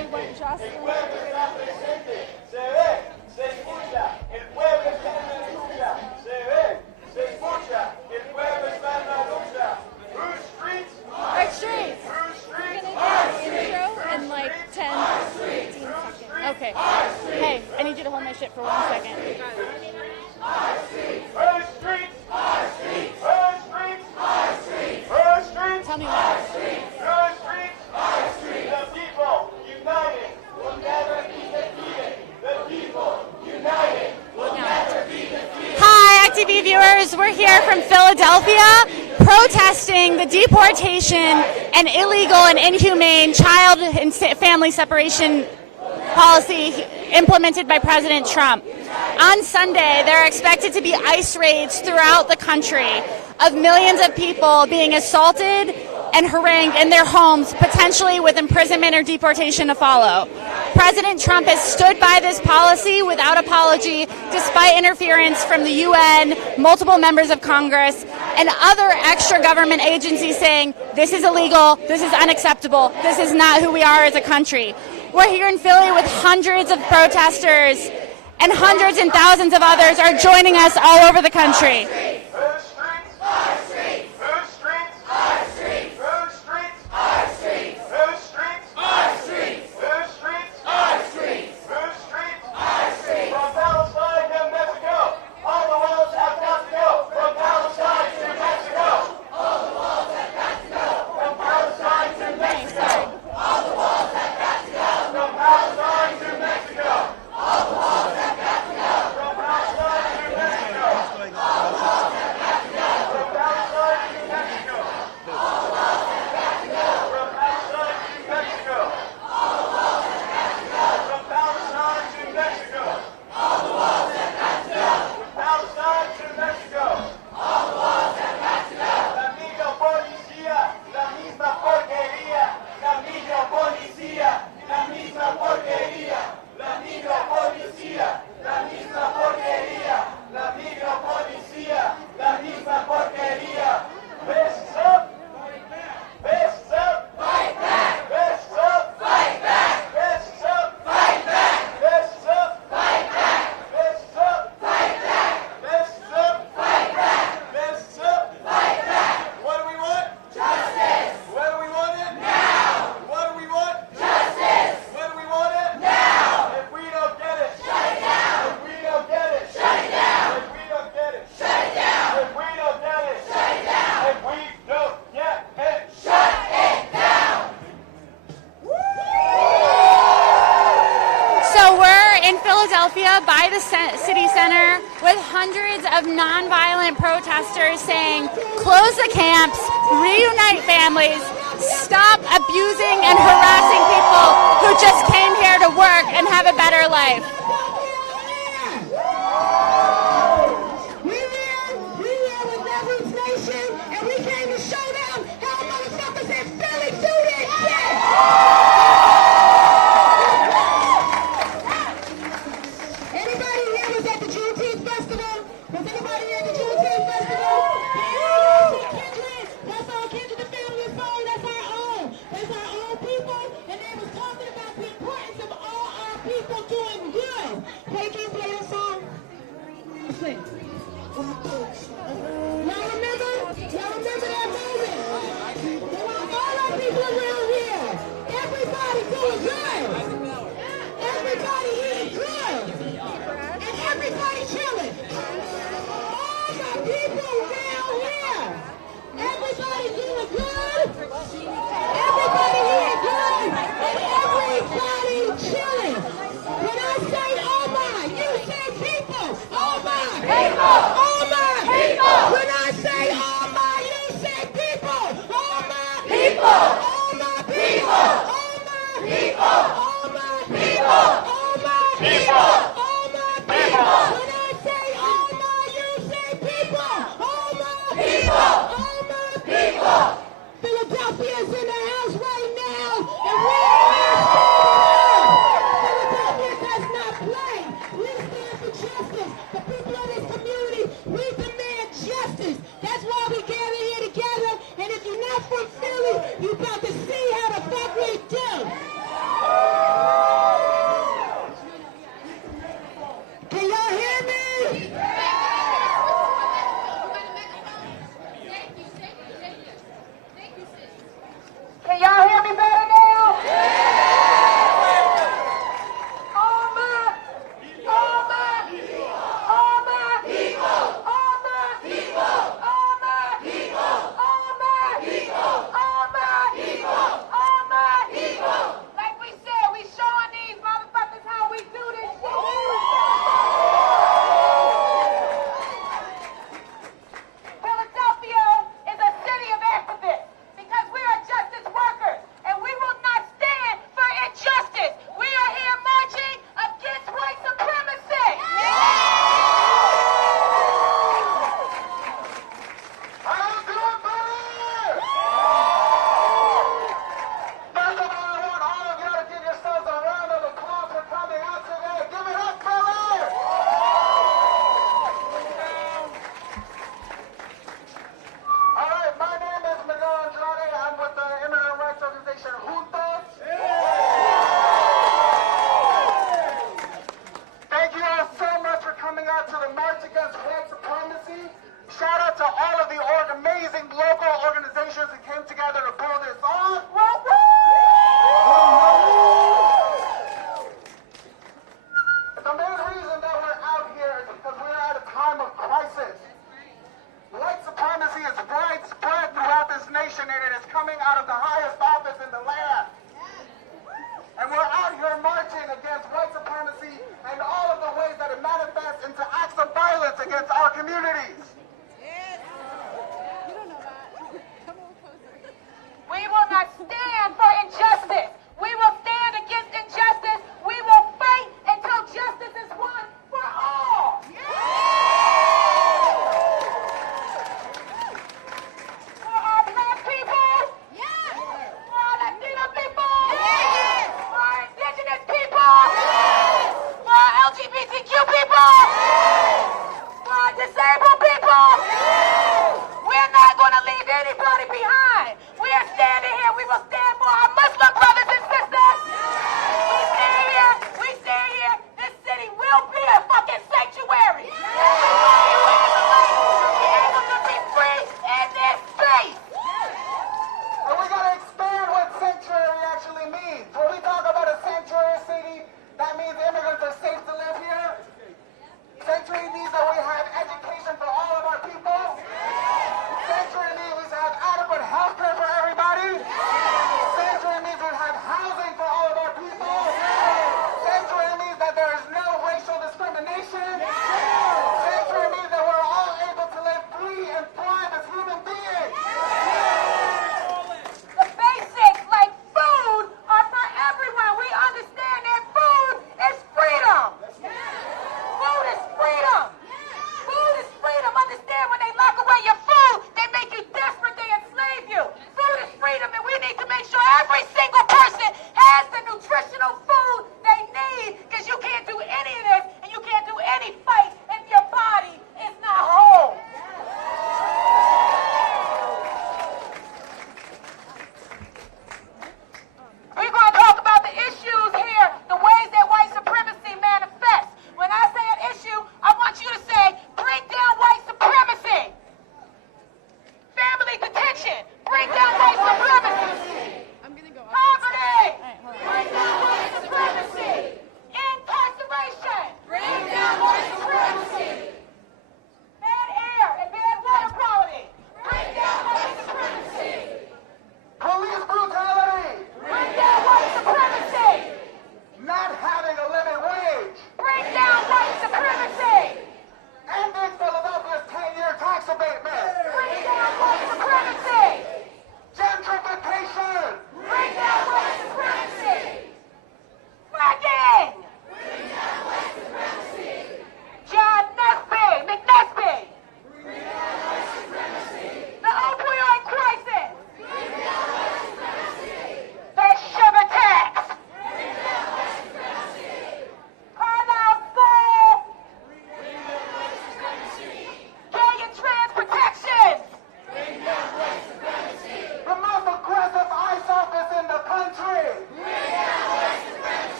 they want justice. El pueblo está presente, se ve, se escucha, el pueblo está en la lucha, se ve, se escucha, el pueblo está en la lucha. Whose streets? Our streets. Whose streets? We're gonna do an intro in like 10, 15 seconds. Okay. Hey, I need you to hold my shit for 1 second. Our streets? Whose streets? Our streets? Whose streets? Our streets? Whose streets? Tell me why. Whose streets? Our streets. The people united will never be defeated. The people united will never be defeated. Hi, act.tv viewers. We're here from Philadelphia protesting the deportation and illegal and inhumane child and family separation policy implemented by President Trump. On Sunday, there are expected to be ICE raids throughout the country of millions of people being assaulted and harangued in their homes, potentially with imprisonment or deportation to follow. President Trump has stood by this policy without apology, despite interference from the UN, multiple members of Congress, and other extra government agencies saying, this is illegal, this is unacceptable, this is not who we are as a country. We're here in Philly with hundreds of protesters, and hundreds and thousands of others are joining us all over the country. Whose streets? Our streets. Whose streets? Our streets. Whose streets? Our streets. Whose streets? Our streets. Whose streets? Our streets. Whose streets? Our streets. From Palestine to Mexico, all the walls have got to go. From Palestine to Mexico, all the walls have got to go. From Palestine to Mexico, all the walls have got to go. From Palestine to Mexico, all the walls have got to go. From Palestine to Mexico, all the walls have got to go. From Palestine to Mexico, all the walls have got to go. From Palestine to Mexico, all the walls have got to go. From Palestine to Mexico, all the walls have got to go. From Palestine to Mexico, all the walls have got to go. La misma policía, la misma porquería, la misma policía, la misma porquería, la misma policía, la misma porquería, la misma policía, la misma porquería. Fists up, fists up, fight back. Fists up, fight back. Fists up, fight back. Fists up, fight back. Fists up, fight back. Fists up, fight back. Fists up, fight back. What do we want? Justice. When do we want it? Now. What do we want? Justice. When do we want it? Now. If we don't get it, shut it down. If we don't get it, shut it down. If we don't get it, shut it down. If we don't get it, shut it down. If we don't get it, shut it down. So we're in Philadelphia by the city center with hundreds of nonviolent protesters saying, close the camps, reunite families, stop abusing and harassing people who just came here to work and have a better life. We here with Leverage Nation, and we came to show them how motherfuckers in Philly do this shit. Anybody here was at the Juneteenth Festival? Was anybody here at the Juneteenth Festival? Yeah, Kindred. That's our Kindred, the family song. That's our own. That's our own people, and they was talking about the importance of all our people doing good. Play, can you play that song? Sing. Y'all remember? Y'all remember that moment? They want all our people around here. Everybody doing good. Everybody eating good. And everybody chilling. All the people around here. Everybody doing good. Everybody eating good. And everybody chilling. When I say oh my, you say people. Oh my. People. Oh my. People. When I say oh my, you say people. Oh my. People. Oh my people. Oh my people. Oh my people. Oh my people. Oh my people. When I say oh my, you say people. Oh my people. Oh my people. Philadelphia's in the house right now, and we Philadelphia does not play. We stand for justice. The people of this community, we demand justice. That's why we gather here together. And if you're not from Philly, you about to see how the fuck we do.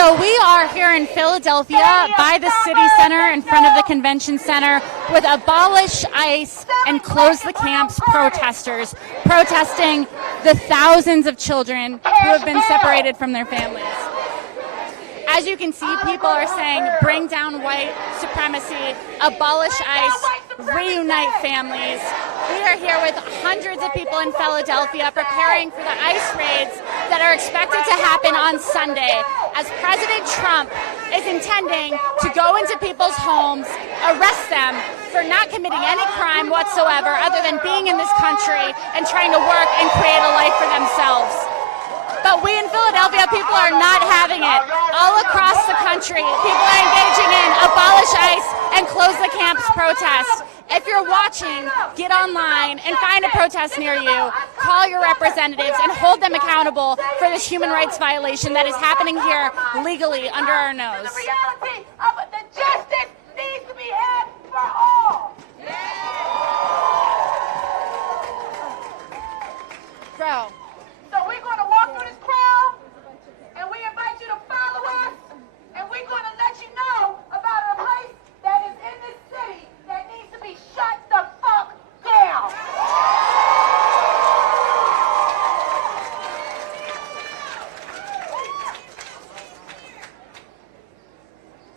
So we are here in Philadelphia by the city center in front of the convention center with Abolish ICE and Close the Camps protesters protesting the thousands of children who have been separated from their families. As you can see, people are saying, bring down white supremacy, abolish ICE, reunite families. We are here with hundreds of people in Philadelphia preparing for the ICE raids that are expected to happen on Sunday, as President Trump is intending to go into people's homes, arrest them for not committing any crime whatsoever other than being in this country and trying to work and create a life for themselves. But we in Philadelphia, people are not having it. All across the country, people are engaging in abolish ICE and close the camps protests. If you're watching, get online and find a protest near you. Call your representatives and hold them accountable for this human rights violation that is happening here legally under our nose. The reality of the justice needs to be had for all. Bro. So we're going to walk through this crowd, and we invite you to follow us, and we're going to let you know about a place that is in this city that needs to be shut the fuck down.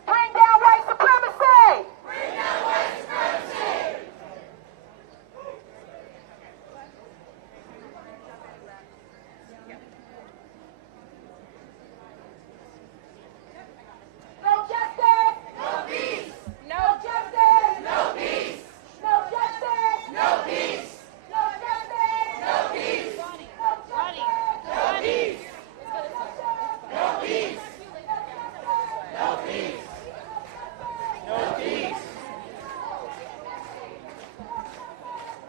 Bring down white supremacy. Bring down white supremacy. No justice. No peace. No justice. No peace. No justice. No peace. No justice. No peace. No justice. No peace. No peace. No peace. No peace.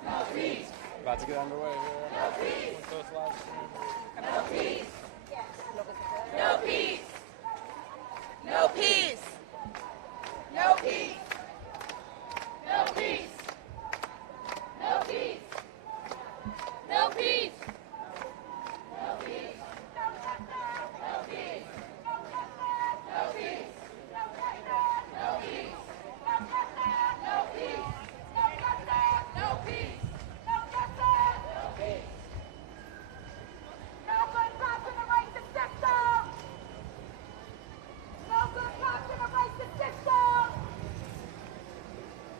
No peace. About to get underway here. No peace. No peace. No peace. No peace. No peace. No peace. No peace. No peace. No peace. No justice. No peace. No justice. No peace. No justice. No peace. No justice. No peace. No justice. No peace. No justice. No peace. No good cops in the racist system. No good cops in the racist system.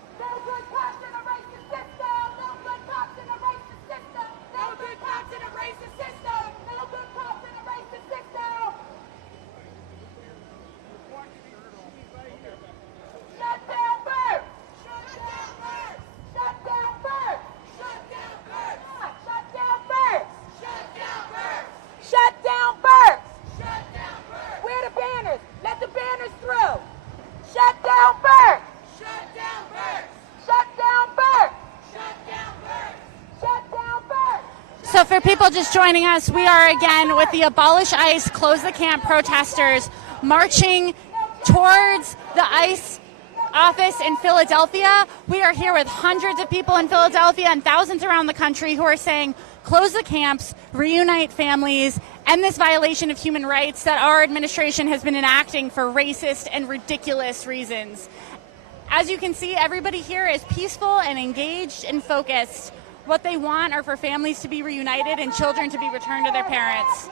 No good cops in the racist system. No good cops in the racist system. No good cops in the racist system. No good cops in the racist system. Shut down first. Shut down first. Shut down first. Shut down first. Shut down first. Shut down first. Shut down first. Shut down first. Where are the banners? Let the banners through. Shut down first. Shut down first. Shut down first. Shut down first. Shut down first. So for people just joining us, we are again with the Abolish ICE, Close the Camp protesters marching towards the ICE office in Philadelphia. We are here with hundreds of people in Philadelphia and thousands around the country who are saying, close the camps, reunite families, end this violation of human rights that our administration has been enacting for racist and ridiculous reasons. As you can see, everybody here is peaceful and engaged and focused. What they want are for families to be reunited and children to be returned to their parents.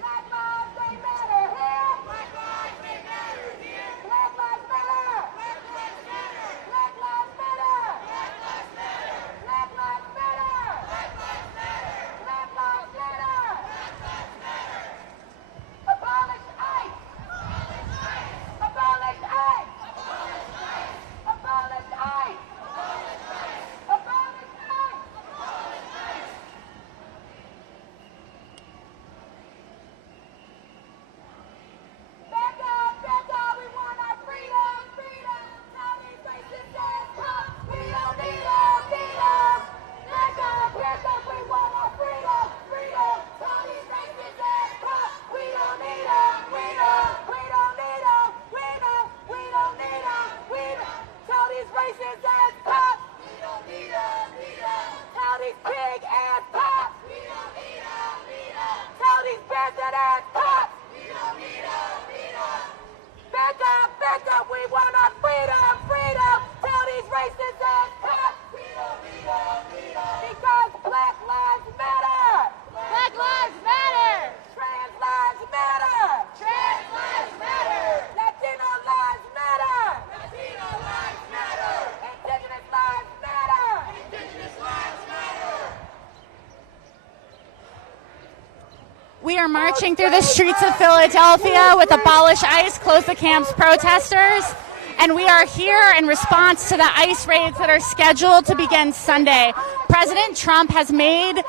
Black lives, they matter here. Black lives, they matter here. Black lives matter. Black lives matter. Black lives matter. Black lives matter. Black lives matter. Black lives matter. Black lives matter. Black lives matter. Abolish ICE. Abolish ICE. Abolish ICE. Abolish ICE. Abolish ICE. Abolish ICE. Back up, we want our freedom, freedom. Tell these racist ass cops, we don't need them, need them. Back up, we want our freedom, freedom. Tell these racist ass cops, we don't need them, we don't need them, we don't need them, we don't. Tell these racist ass cops, we don't need them, need them. Tell these pig ass cops, we don't need them, need them. Tell these bastard ass cops, we Stand up, back up, we want our freedom, freedom. Tell these racist ass cops. Because Black Lives Matter. Black Lives Matter. Trans lives matter. Trans lives matter. Latino lives matter. Latino lives matter. Indigenous lives matter. Indigenous lives matter. We are marching through the streets of Philadelphia with Abolish ICE, Close the Camps protesters. And we are here in response to the ICE raids that are scheduled to begin Sunday. President Trump has made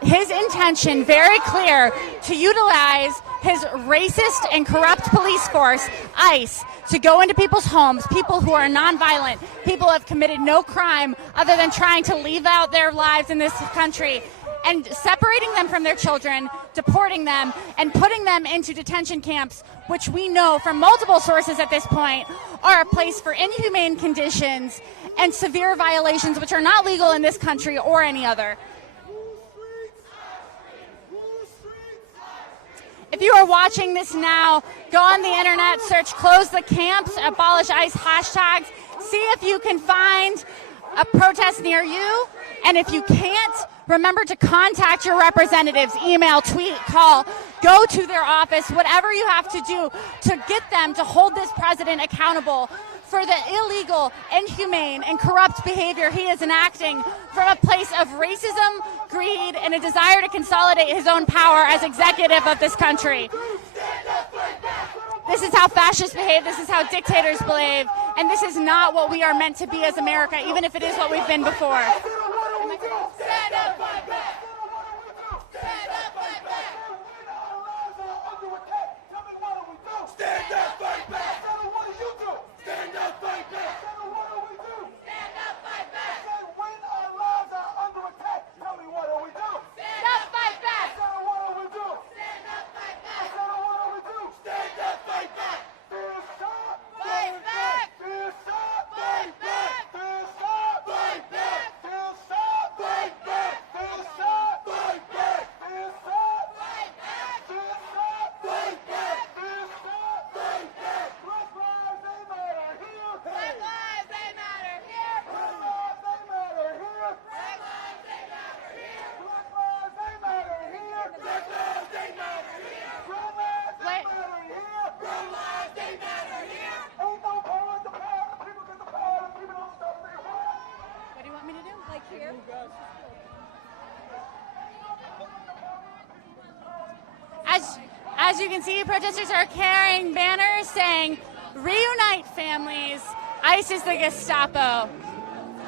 his intention very clear to utilize his racist and corrupt police force, ICE, to go into people's homes, people who are nonviolent, people who have committed no crime other than trying to leave out their lives in this country, and separating them from their children, deporting them, and putting them into detention camps, which we know from multiple sources at this point are a place for inhumane conditions and severe violations which are not legal in this country or any other. If you are watching this now, go on the internet, search Close the Camps, Abolish ICE hashtags, see if you can find a protest near you, and if you can't, remember to contact your representatives, email, tweet, call, go to their office, whatever you have to do to get them to hold this president accountable for the illegal, inhumane, and corrupt behavior he is enacting from a place of racism, greed, and a desire to consolidate his own power as executive of this country. This is how fascists behave, this is how dictators behave, and this is not what we are meant to be as America, even if it is what we've been before. Stand up, fight back. Stand up, fight back. Stand up, fight back. What do you do? Stand up, fight back. What do we do? Stand up, fight back. When our lives are under attack, tell me what do we do? Stand up, fight back! What do we do? Stand up, fight back! What do we do? Stand up, fight back. Fist up, Fight back! fist up, Fight back! fist up, Fight back! fist up, Fight back! fist up, Fight back! fist up, Fight back! fist up, Fight back! fist up. Fight back! Black lives, they matter here. Black lives, they matter here! Black lives, they matter here. Black lives, they matter here! Black lives, they matter here. Black lives, they matter here! Black lives, they Wait. matter here. Black lives, they matter here! Ain't no power in the power. The people get the power. The people don't stop their war. What do you want me to do? Like here? As you can see, protesters are carrying banners saying, "Reunite families, ICE is the Gestapo,"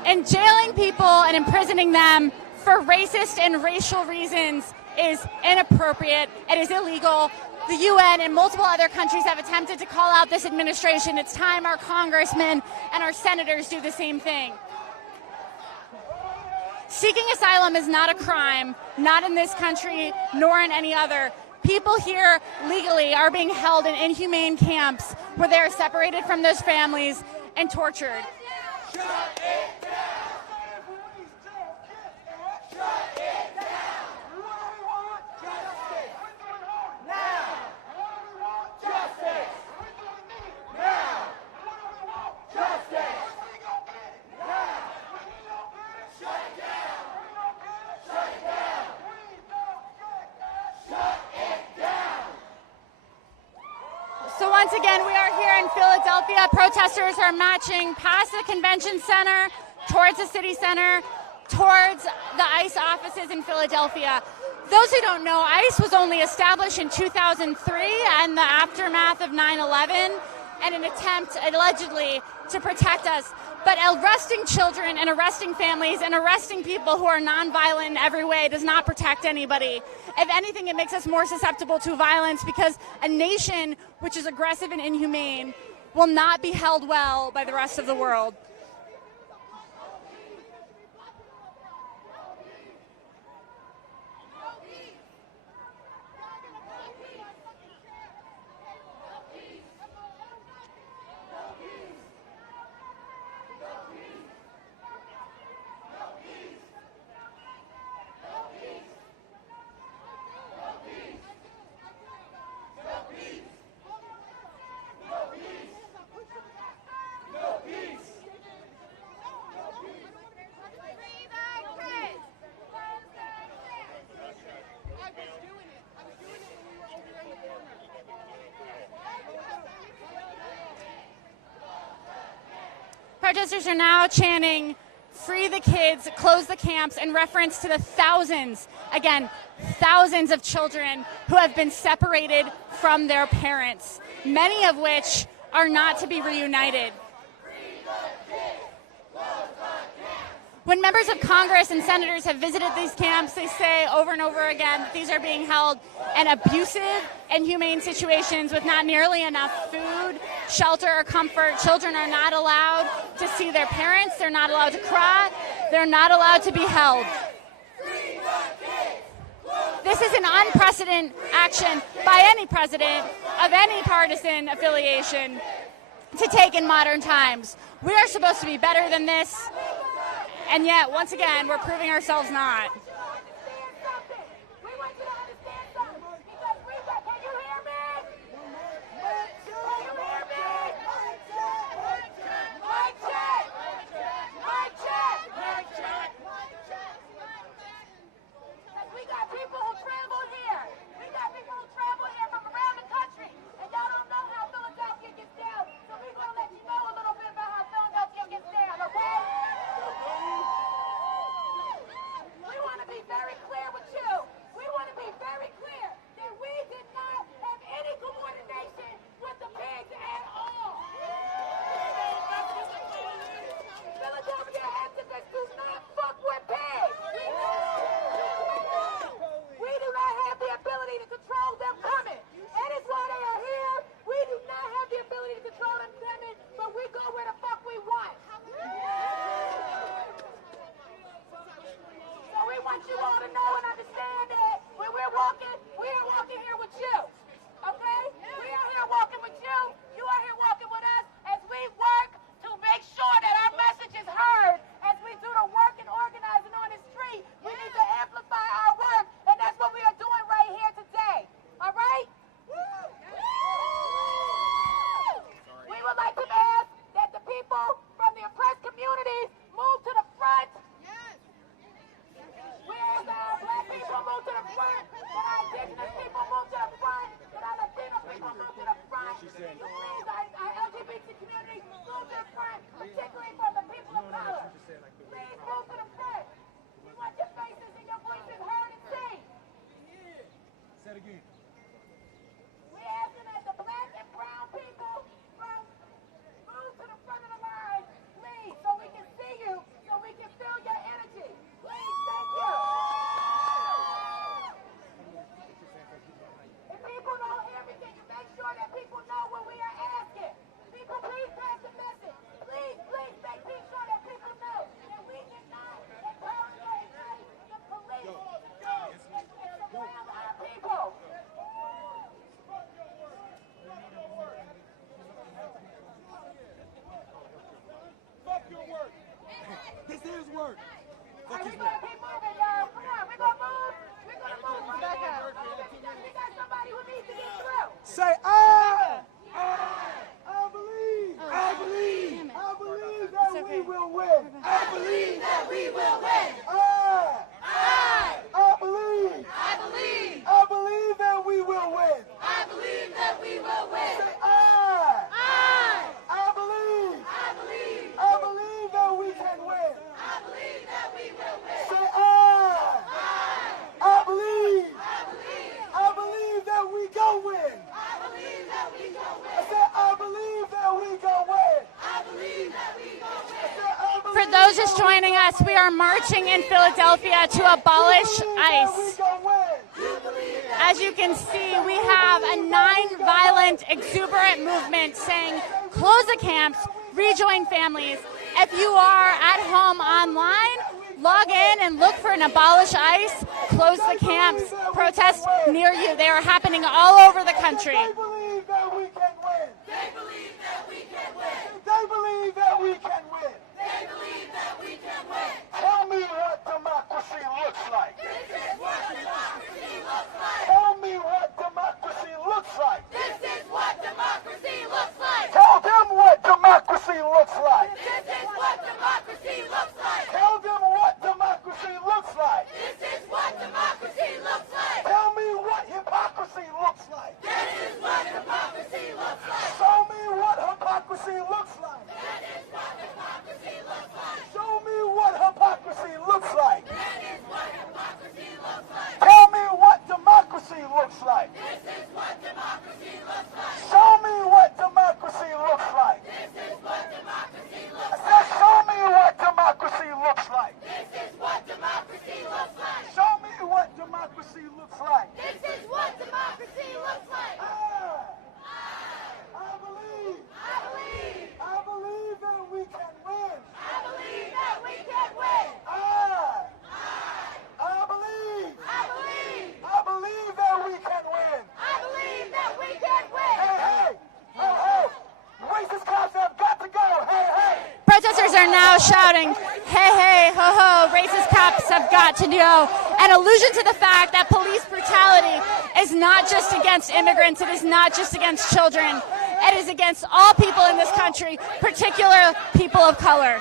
and jailing people and imprisoning them for racist and racial reasons is inappropriate. It is illegal. The UN and multiple other countries have attempted to call out this administration. It's time our congressmen and our senators do the same thing. Seeking asylum is not a crime, not in this country, nor in any other. People here legally are being held in inhumane camps where they are separated from those families and tortured. Shut it down. Shut it down. What do we want? Justice. When do we want? Now. What do we want? Justice. When do we need it? Now. What do we want? Justice. When we gonna get it? Now. When we don't get it? Shut it down. When we don't get it? Shut it down. We don't get it. Shut it down. So once again, we are here in Philadelphia. Protesters are marching past the convention center, towards the city center, towards the ICE offices in Philadelphia. Those who don't know, ICE was only established in 2003 in the aftermath of 9/11 and an attempt, allegedly, to protect us. But arresting children and arresting families and arresting people who are nonviolent in every way does not protect anybody. If anything, it makes us more susceptible to violence because a nation which is aggressive and inhumane will not be held well by the rest of the world. No peace. Protesters are now chanting, "Free the kids, close the camps," in reference to the thousands of children who have been separated from their parents, many of which are not to be reunited. When members of Congress and senators have visited these camps, they say over and over again that these are being held in abusive and inhumane situations with not nearly enough food, shelter, or comfort. Children are not allowed to see their parents. They're not allowed to cry. They're not allowed to be held. This is an unprecedented action by any president of any partisan affiliation to take in modern times. We are supposed to be better than this, and yet, once again, we're proving ourselves not. Say, I believe that we will win. I believe that we will win. I believe that we will win. I believe that we will win. Say, I believe that we can win. I believe that we will win. Say, I believe that we go win. I believe that we go win. I said, I believe that we go win. I believe that we go win. For those just joining us, we are marching in Philadelphia to abolish ICE. As you can see, we have a non-violent, exuberant movement saying, close the camps, rejoin families. If you are at home online, log in and look for an abolish ICE, close the camps, protest near you. They are happening all over the country. They believe that we can win. They believe that we can win. They believe that we can win. They believe that we can win. Tell me what democracy looks like. This is what democracy looks like. Tell me what democracy looks like. This is what democracy looks like. Tell them what democracy looks like. This is what democracy looks like. Tell them what democracy looks like. This is what democracy looks like. Tell me what hypocrisy looks like. This is what hypocrisy looks like. Show me what hypocrisy looks like. That is what hypocrisy shouting, hey, hey, ho, ho, racist cops have got to go. An allusion to the fact that police brutality is not just against immigrants, it is not just against children. It is against all people in this country, particular people of color.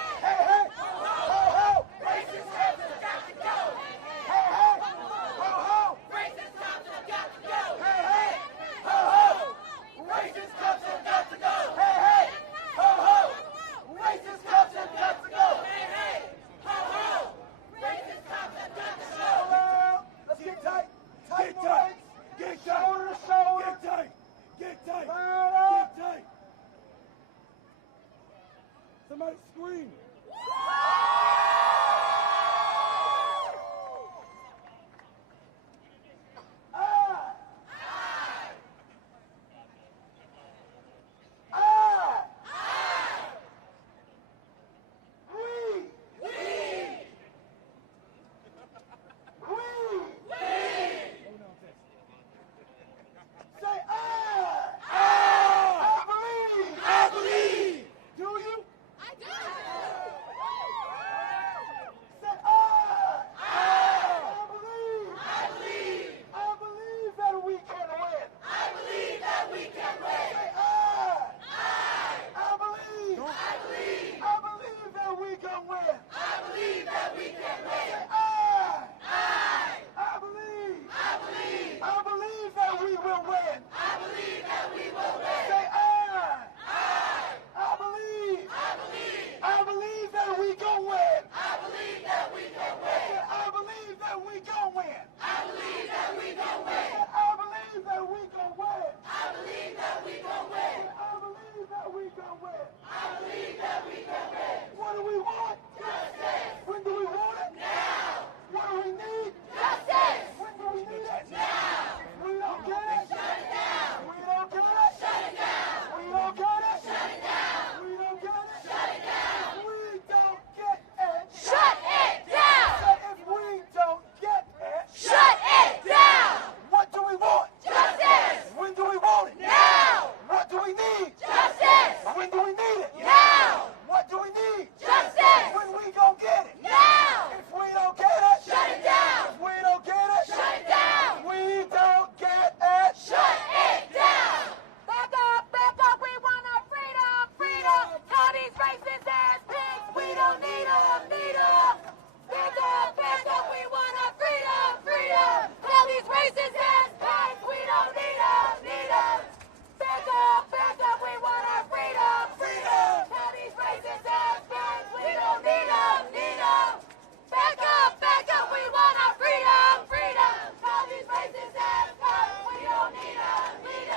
Somebody scream.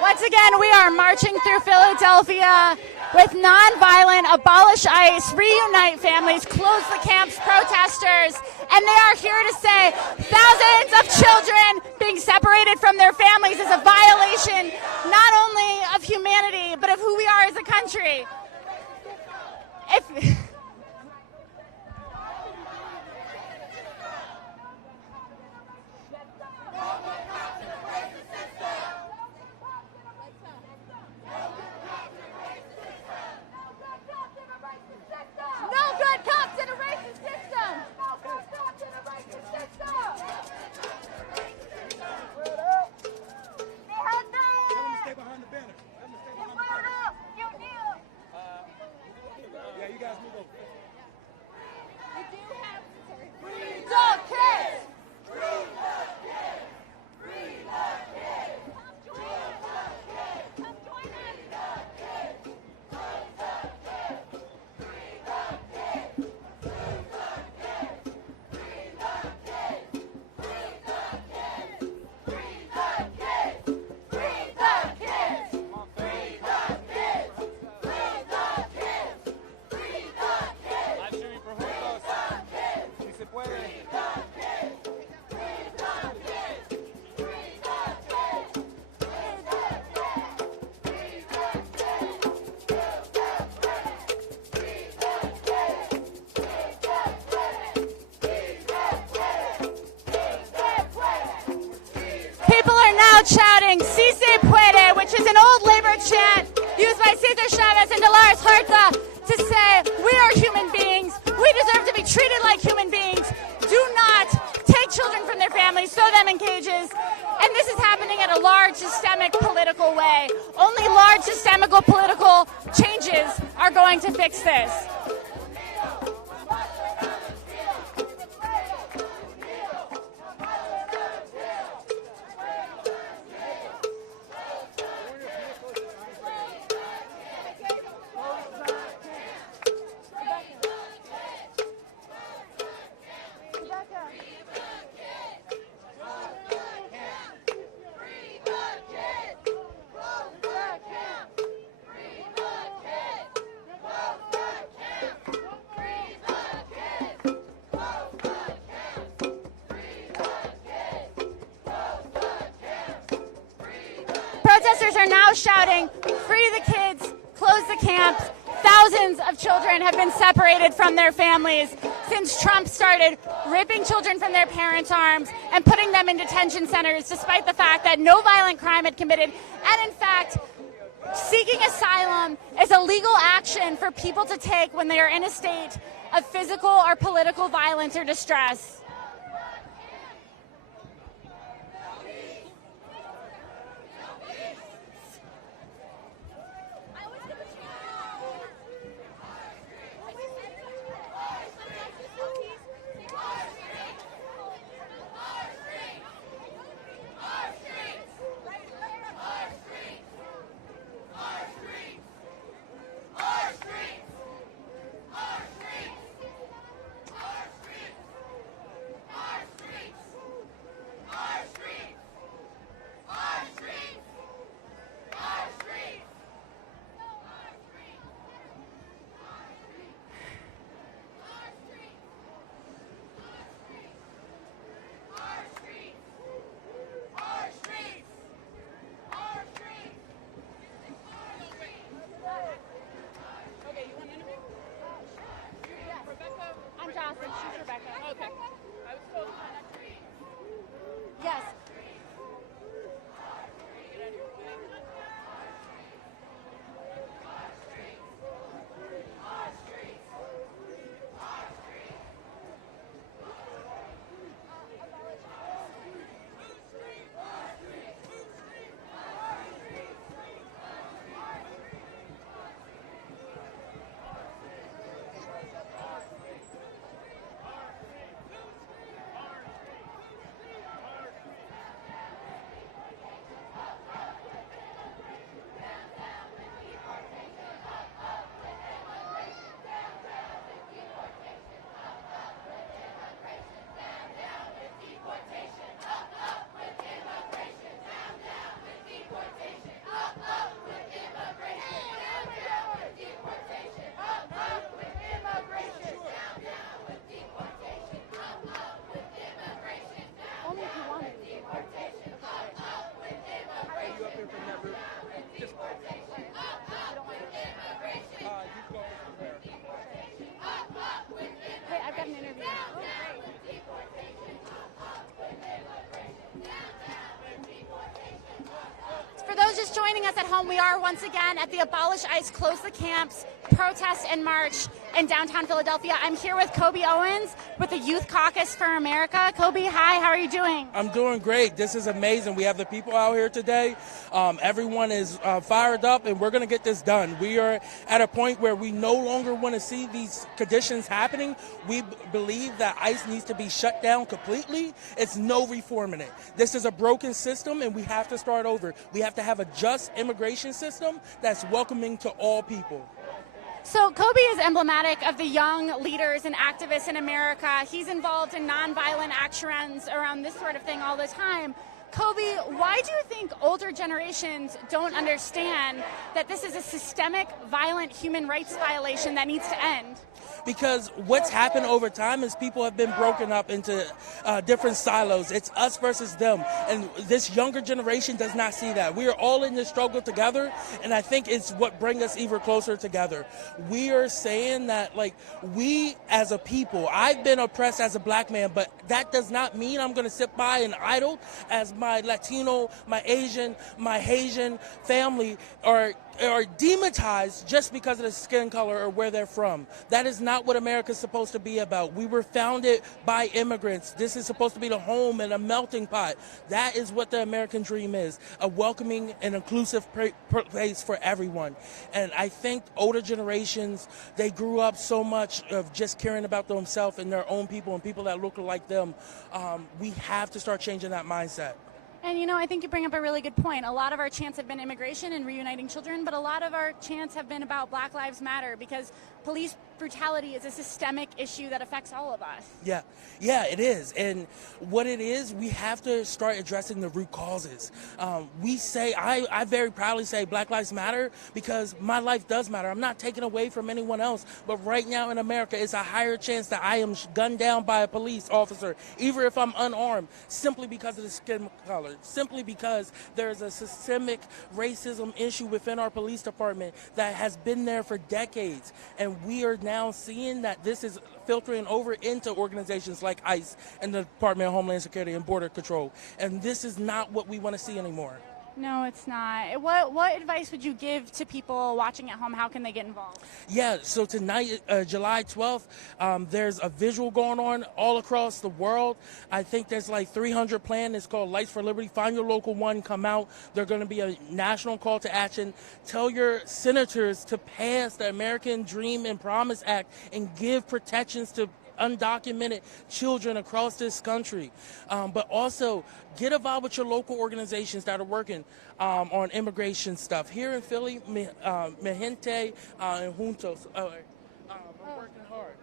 Once again, we are marching through Philadelphia with nonviolent abolish ICE, reunite families, close the camps protesters, and they are here to say thousands of children being separated from their families is a violation not only of humanity, but of who we are as a country. No good cops in a racist system! No good cops in a racist system! Stay behind the banner. Yeah, you guys move over. Free the kids! People are now shouting, "Si se puede," which is an old labor chant used by Cesar Chavez and Dolores Huerta to say, we are human beings, We deserve to be treated like human beings. Do not take children from their families, throw them in cages. And this is happening in a large systemic political way. Only large systemic political changes are going to fix this. Protesters are now shouting, "Free the kids, close the camps." Thousands of children have been separated from their families since Trump started ripping children from their parents' arms and putting them in detention centers, despite the fact that no violent crime had committed. And in fact, seeking asylum is a legal action for people to take when they are in a state of physical or political violence or distress. She's Rebecca. Okay. I was told to find out. Yes. For those just joining us at home, we are once again at the Abolish ICE, Close the Camps protest and march in downtown Philadelphia. I'm here with Kobe Owens with the Youth Caucus for America. Kobe, hi, how are you doing? I'm doing great. This is amazing. We have the people out here today. Everyone is fired up, and we're going to get this done. We are at a point where we no longer want to see these conditions happening. We believe that ICE needs to be shut down completely. It's no reform in it. This is a broken system, and we have to start over. We have to have a just immigration system that's welcoming to all people. So Kobe is emblematic of the young leaders and activists in America. He's involved in nonviolent actions around this sort of thing all the time. Kobe, why do you think older generations don't understand that this is a systemic, violent human rights violation that needs to end? Because what's happened over time is people have been broken up into different silos. It's us versus them. And this younger generation does not see that. We are all in this struggle together, and I think it's what brings us even closer together. We are saying that, like, we as a people, I've been oppressed as a black man, but that does not mean I'm going to sit by and idle as my Latino, my Asian, my Haitian family are are demonized just because of the skin color or where they're from. That is not what America's supposed to be about. We were founded by immigrants. This is supposed to be the home and a melting pot. That is what the American dream is, a welcoming and inclusive place for everyone. And I think older generations, they grew up so much of just caring about themselves and their own people and people that look like them. We have to start changing that mindset. And you know, I think you bring up a really good point. A lot of our chants have been immigration and reuniting children, but a lot of our chants have been about Black Lives Matter because police brutality is a systemic issue that affects all of us. Yeah, it is. And what it is, we have to start addressing the root causes. I very proudly say Black Lives Matter because my life does matter. I'm not taking away from anyone else, but right now in America, it's a higher chance that I am gunned down by a police officer, even if I'm unarmed, simply because of the skin color, simply because there's a systemic racism issue within our police department that has been there for decades. And we are now seeing that this is filtering over into organizations like ICE and the Department of Homeland Security and Border Control. And this is not what we want to see anymore. No, it's not. What advice would you give to people watching at home? How can they get involved? Yeah, so tonight, July 12th, there's a visual going on all across the world. I think there's like 300 planned. It's called Lights for Liberty. Find your local one, come out. There's going to be a national call to action. Tell your senators to pass the American Dream and Promise Act and give protections to undocumented children across this country. But also get involved with your local organizations that are working on immigration stuff. Here in Philly, Mejente and Juntos are working hard.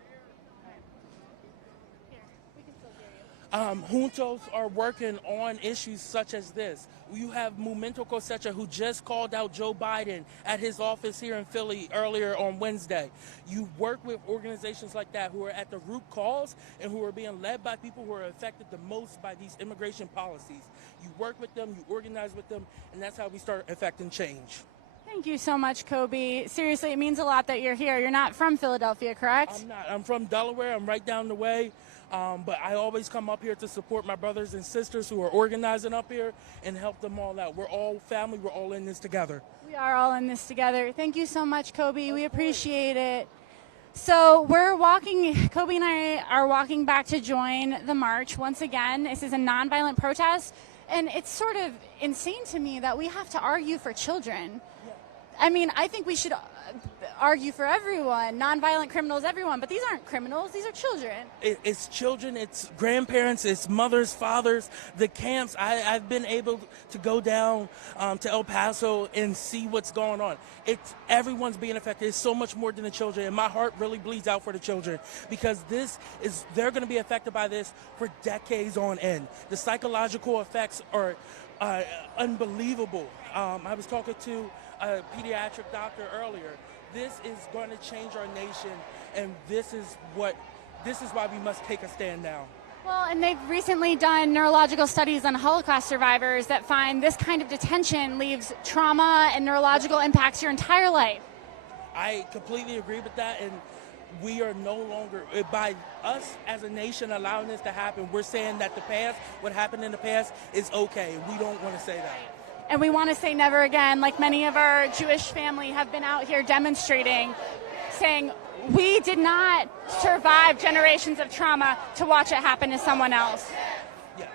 Juntos are working on issues such as this. You have Momento Cosecha, who just called out Joe Biden at his office here in Philly earlier on Wednesday. You work with organizations like that who are at the root cause and who are being led by people who are affected the most by these immigration policies. You work with them, you organize with them, and that's how we start affecting change. Thank you so much, Kobe. Seriously, it means a lot that you're here. You're not from Philadelphia, correct? I'm not. I'm from Delaware. I'm right down the way. But I always come up here to support my brothers and sisters who are organizing up here and help them all out. We're all family. We're all in this together. We are all in this together. Thank you so much, Kobe. We appreciate it. So Kobe and I are walking back to join the march once again. This is a nonviolent protest, and it's sort of insane to me that we have to argue for children. I mean, I think we should argue for everyone, nonviolent criminals, everyone, but these aren't criminals, these are children. It's children, it's grandparents, it's mothers, fathers, the camps. I've been able to go down to El Paso and see what's going on. Everyone's being affected. It's so much more than the children, and my heart really bleeds out for the children because they're going to be affected by this for decades on end. The psychological effects are unbelievable. I was talking to a pediatric doctor earlier. This is going to change our nation, and this is why we must take a stand now. Well, and they've recently done neurological studies on Holocaust survivors that find this kind of detention leaves trauma and neurological impacts your entire life. I completely agree with that, and we are no longer, by us as a nation allowing this to happen, we're saying that the past, what happened in the past, is okay. We don't want to say that. And we want to say never again, like many of our Jewish family have been out here demonstrating, saying we did not survive generations of trauma to watch it happen to someone else. Yeah.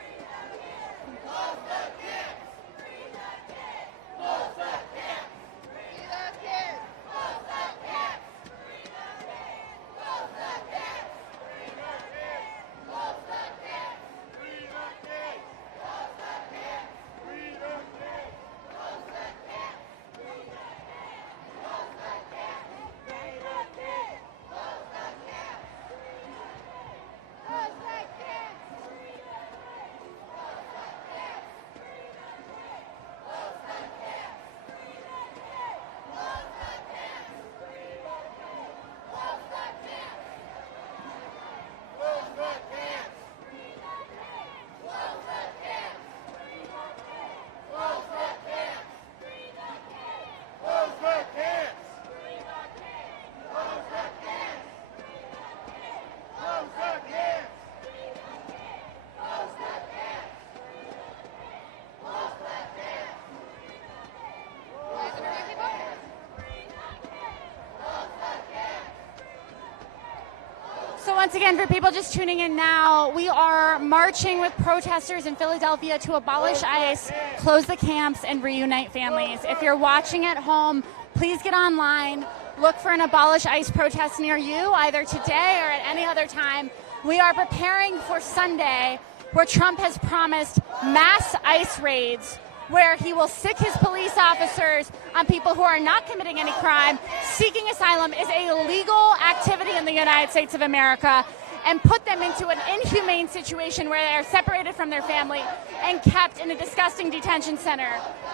once again, for people just tuning in now, we are marching with protesters in Philadelphia to abolish ICE, close the camps, and reunite families. If you're watching at home, please get online, look for an abolish ICE protest near you, either today or at any other time. We are preparing for Sunday, where Trump has promised mass ICE raids, where he will sic his police officers on people who are not committing any crime. Seeking asylum is a legal activity in the United States of America, and put them into an inhumane situation where they are separated from their family and kept in a disgusting detention center,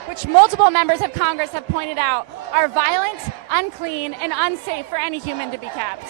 which multiple members of Congress have pointed out are violent, unclean, and unsafe for any human to be kept.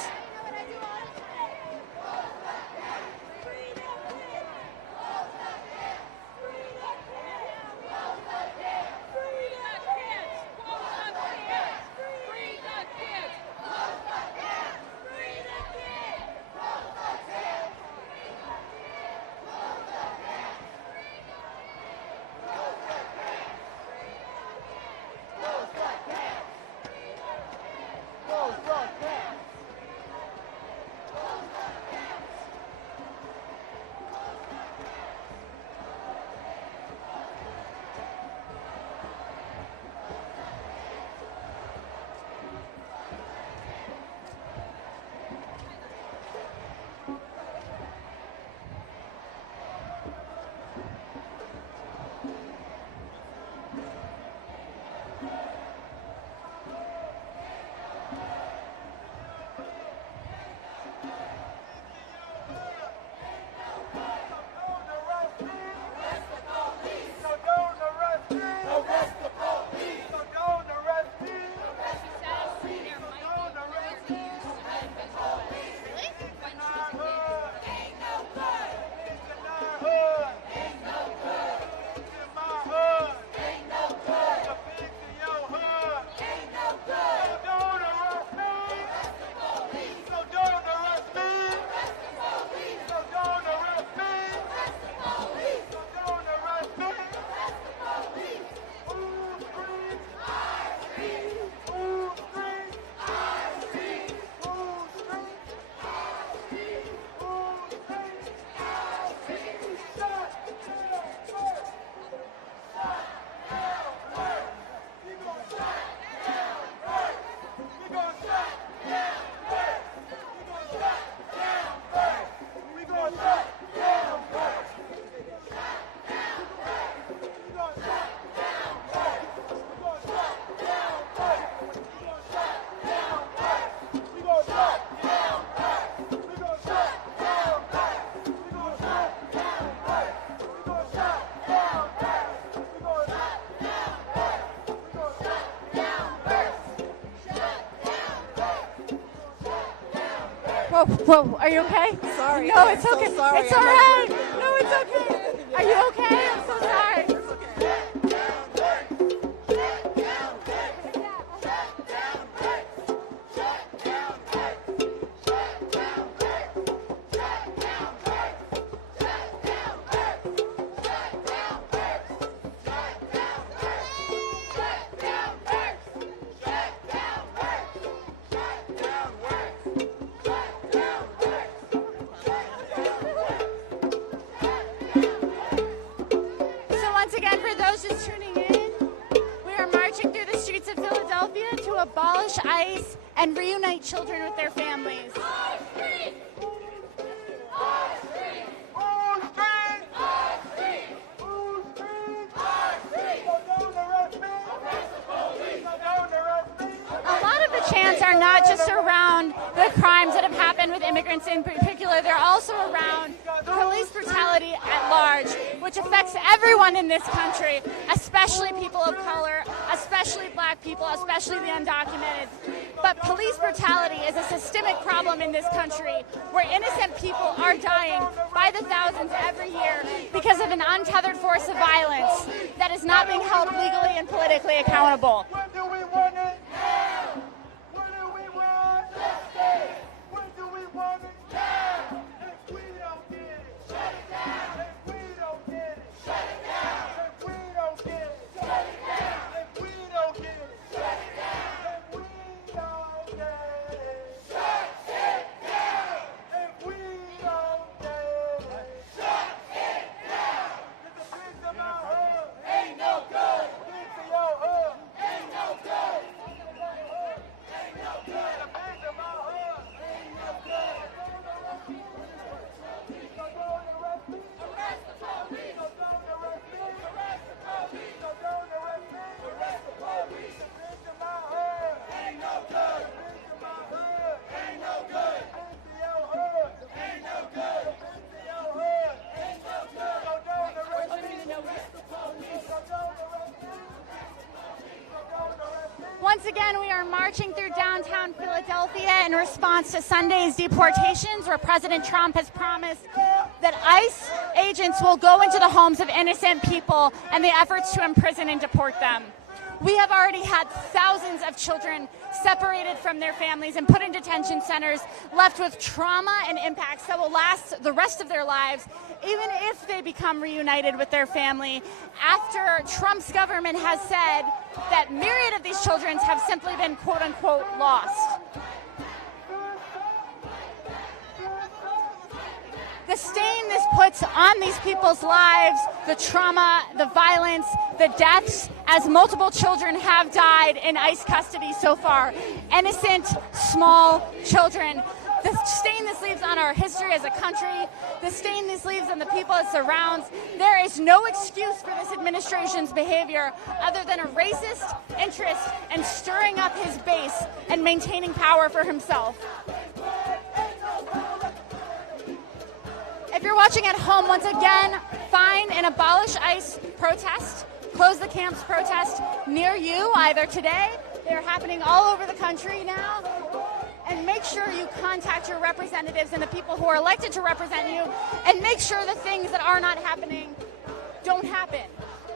Whoa, are you okay? Sorry. No, it's I'm okay. so sorry. It's all right. No, it's okay. Are you okay? I'm so sorry. Once again, for those just tuning in, we are marching through the streets of Philadelphia to abolish ICE and reunite children with their families. A lot of the chants are not just around the crimes that have happened with immigrants in particular, they're also around police brutality at large, which affects everyone in this country, especially people of color, especially black people, especially the undocumented. But police brutality is a systemic problem in this country where innocent people are dying by the thousands every year because of an untethered force of violence that is not being held legally and politically accountable. When do we want it? Now! When do we want justice? When do we want it? Now! If we don't get it, shut it down. If we don't get it, shut it down. If we don't get it, shut it down. If we don't get it, shut it down. If we don't get it, shut it down. If we Once again, we are marching through downtown Philadelphia in response to Sunday's deportations, where President Trump has promised that ICE agents will go into the homes of innocent people and the efforts to imprison and deport them. We have already had thousands of children separated from their families and put in detention centers, left with trauma and impacts that will last the rest of their lives, even if they become reunited with their family, after Trump's government has said that myriad of these children have simply been quote-unquote lost. The stain this puts on these people's lives, the trauma, the violence, the deaths, as multiple children have died in ICE custody so far. Innocent, small children. The stain this leaves on our history as a country, the stain this leaves on the people it surrounds. There is no excuse for this administration's behavior other than a racist interest in stirring up his base and maintaining power for himself. If you're watching at home, once again, find an Abolish ICE protest, Close the Camps protest near you, either today, they're happening all over the country now, and make sure you contact your representatives and the people who are elected to represent you, and make sure the things that are not happening don't happen,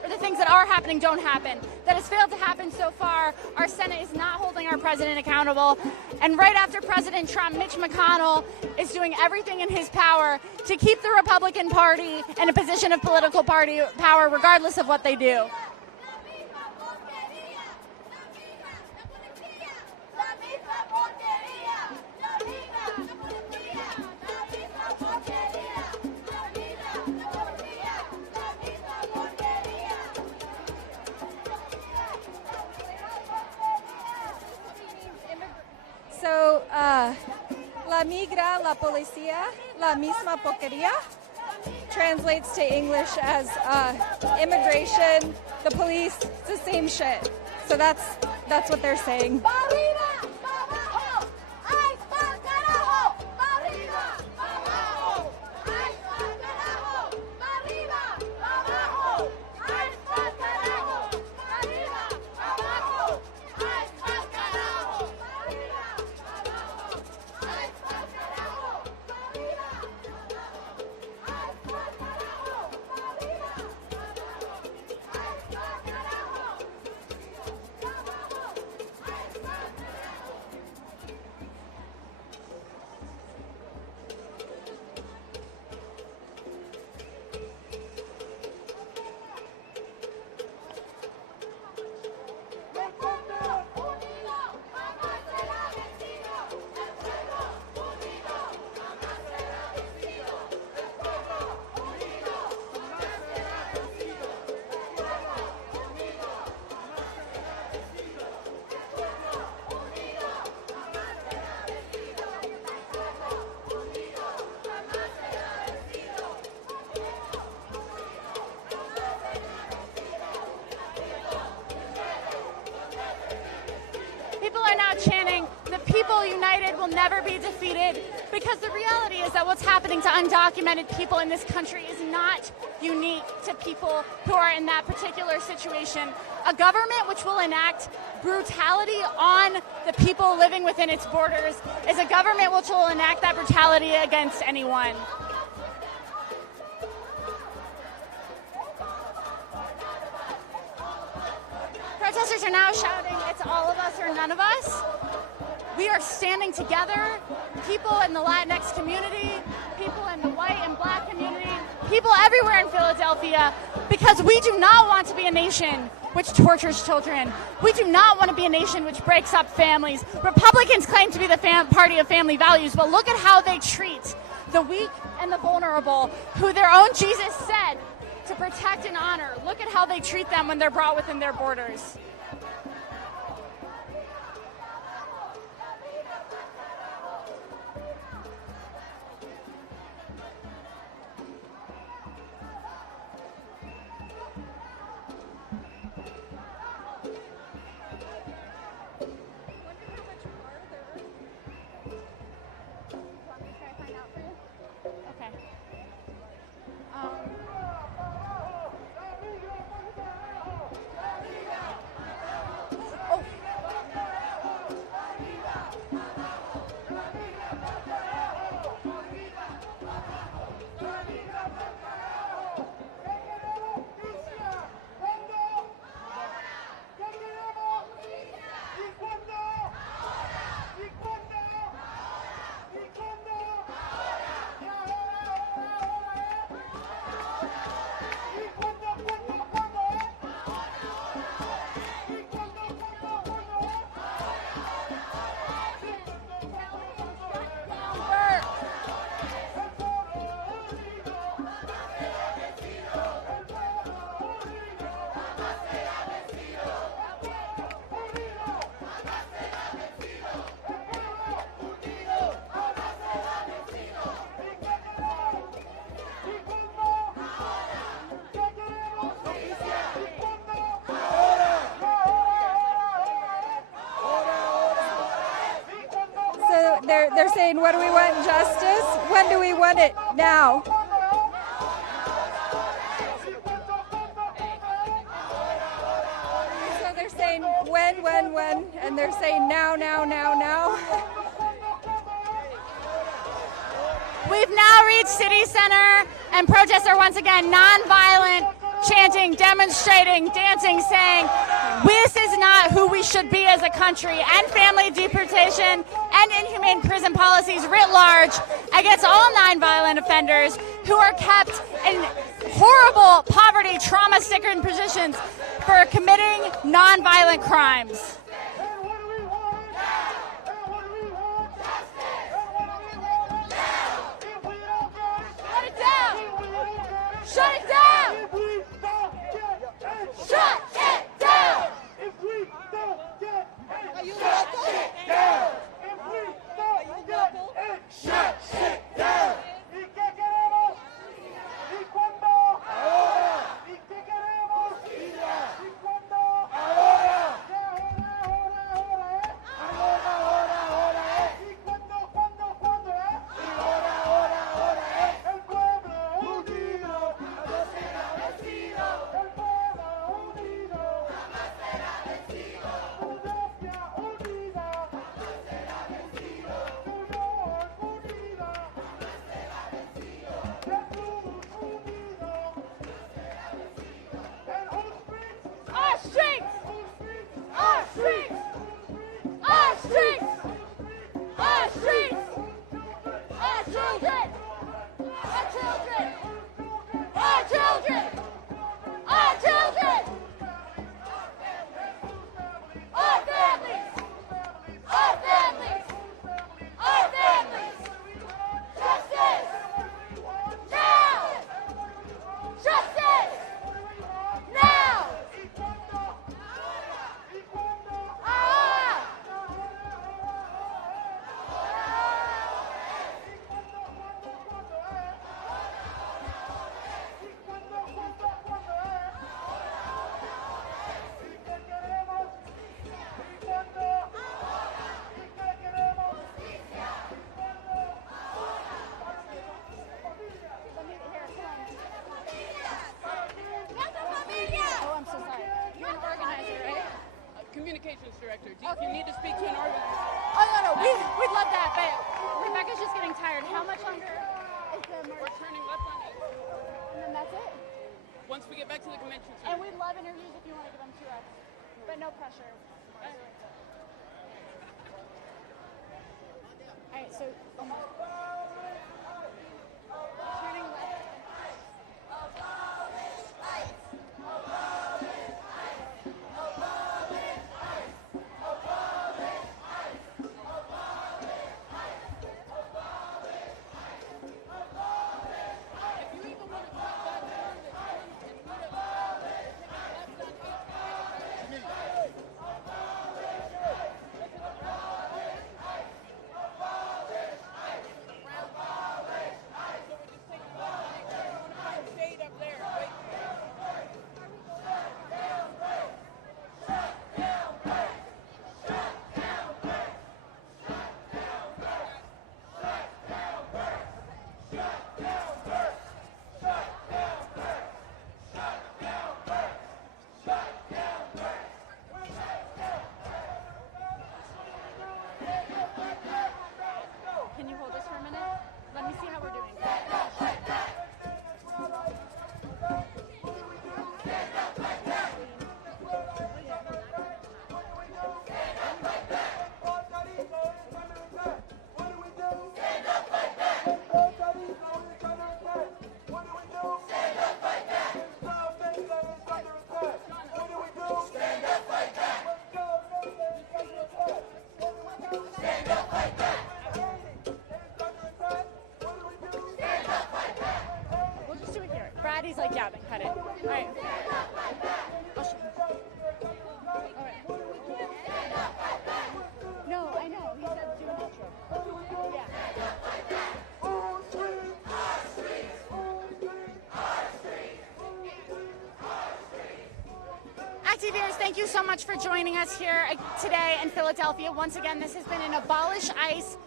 or the things that are happening don't happen. That has failed to happen so far. Our Senate is not holding our president accountable, and right after President Trump, Mitch McConnell is doing everything in his power to keep the Republican Party in a position of political party power, regardless of what they do. So, la migra, la policía, la misma porquería translates to English as immigration, the police, it's the same shit. So that's what they're saying. People are now chanting, "The people united will never be defeated," because the reality is that what's happening to undocumented people in this country is not unique to people who are in that particular situation. A government which will enact brutality on the people living within its borders is a government which will enact that brutality against anyone. Protesters are now shouting, "It's all of us or none of us." We are standing together, people in the Latinx community, people in the white and black community, people everywhere in Philadelphia, because we do not want to be a nation which tortures children. We do not want to be a nation which breaks up families. Republicans claim to be the party of family values, but look at how they treat the weak and the vulnerable, who their own Jesus said to protect and honor. Look at how they treat them when they're brought within their borders. they're saying, what do we want? Justice? When do we want it? Now. So they're saying when, and they're saying now. We've now reached City Center, and protests are once again nonviolent, chanting, demonstrating, dancing, saying, this is not who we should be as a country, and family deportation and inhumane prison policies writ large against all nonviolent offenders who are kept in horrible poverty, trauma-stricken positions for committing nonviolent crimes. Shut it down! Shut it down! If we don't get it, shut it down! If we don't get it, shut it down! ¿Y qué queremos? ¿Y cuándo? Ahora! ¿Y qué queremos? ¿Y cuándo? Ahora! Ahora! ¿Y cuándo? ¿Cuándo? ¿Y ahora? El pueblo unido jamás será vencido. El pueblo unido jamás será vencido. Philadelphia unida jamás será vencido. New York unida jamás será vencido. Jesús unido jamás será vencido. And whose streets? Our streets! Whose streets? Our streets! Our streets! Our streets! Our children! Our children! Our children! Our children! Our families! Our families! Our families! Justice! Now! Justice! Now! Ah! Oh, I'm so sorry. You're an organizer, right? Communications director. If you need to speak to an organizer. Oh, no. We'd love that, but Rebecca's just getting tired. How much longer is the We're march? turning left on it. And then that's it? Once we get back to the convention And center. we'd love interviews if you want to give them to us. But no pressure. All right, so turning left. Shade up there. Wait. Can you hold this for a minute? Let me see how we're doing. We'll just do it here. Brady's like, yeah, then cut it. All right. I'll show you. All right. No, I know. He said do an outro. Yeah. Activiers, thank you so much for joining us here today in Philadelphia. Once again, this has been an Abolish ICE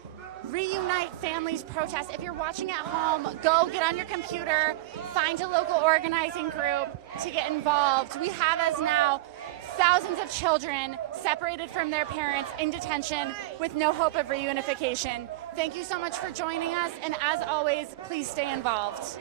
reunite families, protest. If you're watching at home, go get on your computer, find a local organizing group to get involved. We have as now thousands of children separated from their parents in detention with no hope of reunification. Thank you so much for joining us, and as always, please stay involved.